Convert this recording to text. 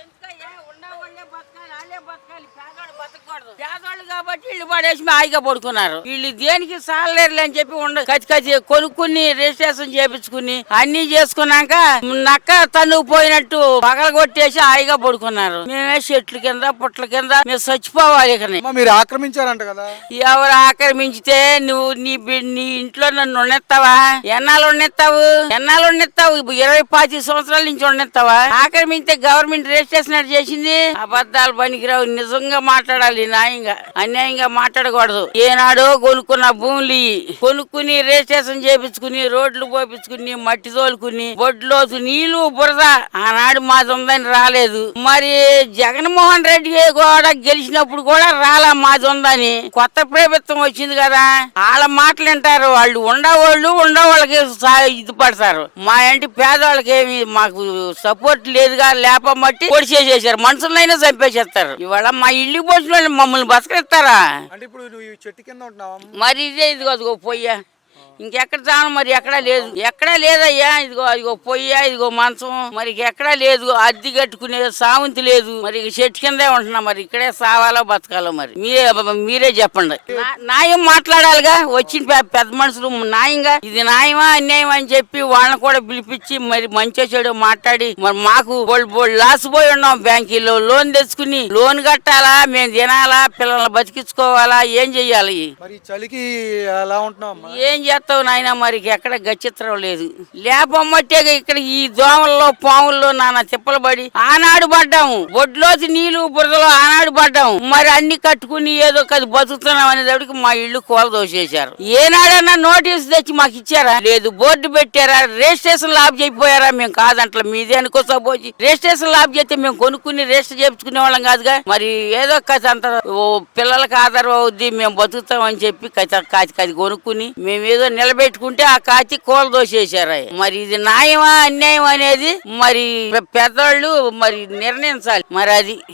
Again. పేదవాళ్ళు కాబట్టి ఇల్లు పడేసి హాయిగా పడుకున్నారు. వీళ్ళు దేనికి సాలలేరులే అని చెప్పి ఉండ కచ్చి కచ్చి కొనుక్కుని రిజిస్ట్రేషన్ చేపించుకుని అన్ని చేసుకున్నాక నక్క తన్నుకు పోయినట్టు పగల కొట్టేసి హాయిగా పడుకున్నారు. మేమే చెట్ల కింద పుట్ల కింద మేము చచ్చిపోవాలి ఇక అమ్మా మీరు ఆక్రమించారంట కదా? ఎవరు ఆక్రమించితే నువ్వు నీ నీ ఇంట్లో నన్ను ఉండెత్తావా ఎన్నాళ్ళు ఉండెత్తావు ఎన్నాళ్ళు ఉండెత్తావు ఇరవై పాతి సంవత్సరాల నుంచి ఉండెత్తావా ఆక్రమించితే గవర్నమెంట్ రిజిస్ట్రేషన్ చేసింది? అబద్ధాలు పనికిరావు. నిజంగా మాట్లాడాలి న్యాయంగా. అన్యాయంగా మాట్లాడకూడదు. ఏనాడో కొనుక్కున్న భూములు కొనుక్కుని రిజిస్ట్రేషన్ చేపించుకుని రోడ్లు పోపించుకుని మట్టి తోలుకుని బొడ్లోతు నీళ్ళు బురద. ఆనాడు మాది ఉందని రాలేదు. మరి జగన్మోహన్ రెడ్డి కూడా గెలిచినప్పుడు కూడా రాలా మాది ఉందని కొత్త ప్రభుత్వం వచ్చింది కదా. వాళ్ళ మాటలు వింటారు. వాళ్ళు ఉండవాళ్ళు ఉండవాళ్ళకి ఇది పడతారు. మా ఇంటి పేదవాళ్ళకి ఏమి మాకు సపోర్ట్ లేదుగా. లేపమట్టి పొడిచేసేసారు మనుషులైనా చంపేసేస్తారు. ఇవాళ మా ఇల్లు పోసిన మమ్మల్ని బతకరిస్తారా అంటే ఇప్పుడు నువ్వు ఈ చెట్టు కింద ఉంటున్నావా? మరి ఇదే అదిగో పొయ్యా. ఇంకెక్కడ తాను మరి? ఎక్కడా లేదు. ఎక్కడా లేదయ్యా? ఇదిగో ఇదిగో పొయ్యా ఇదిగో మంచం మరి ఎక్కడా లేదు. అద్దె కట్టుకునే సావంతి లేదు. మరి చెట్టు కిందే ఉంటున్నా మరి. ఇక్కడే సావాలో బతకాలో మరి? మీరే మీరే చెప్పండి. నా- న్యాయం మాట్లాడాలిగా. వచ్చిన పెద్ద మనుషులు న్యాయంగా. ఇది న్యాయమా అన్యాయమా అని చెప్పి వాళ్ళని కూడా పిలిపించి మరి మంచి చెడు మాట్లాడి మరి మాకు బోల్ బోల్ లాస్ పోయి ఉన్నాం. బ్యాంకీలో లోన్ తెచ్చుకుని లోన్ కట్టాలా మేము తినాలా పిల్లల్ని బతికించుకోవాలా ఏం చెయ్యాలి? చలికి ఎలా అమ్మా? ఏం చేస్తావు నాయన మరి ఎక్కడ గచ్చిత్రం లేదు. లేపమ్మట్టే ఇక్కడ ఈ దోమల్లో పాముల్లో నాన్న తిప్పలు పడి ఆనాడు పడ్డాము. బొడ్లోకి నీళ్ళు బురదలో ఆనాడు పడ్డాము. మరి అన్ని కట్టుకుని ఏదో కది బతుకుతున్నాం అనేటప్పటికి మా ఇల్లు కూల దోసేశారు ఏనాడన్నా నోటీస్ తెచ్చి మాకు ఇచ్చారా? లేదు బోర్డు పెట్టారా? రిజిస్ట్రేషన్ లాభ చేయిపోయారా? మేము కాదంట్ల మీదే అనుకోసపోయి రిజిస్ట్రేషన్ లాభ చేస్తే మేము కొనుక్కుని రిజిస్టర్ చేయించుకునే వాళ్ళం కాదుగా మరి ఏదో కథ అంత ఓ పిల్లలకి ఆధారం అవుద్ది మేము బతుకుతాం అని చెప్పి కథ కాతి కది కొనుక్కుని మేము ఏదో నిలబెట్టుకుంటే ఆ కాచి కూల దోసేశారు మరి ఇది న్యాయమా అన్యాయం అనేది మరి పెద్దవాళ్ళు మరి నిర్ణయించాలి. మరి అది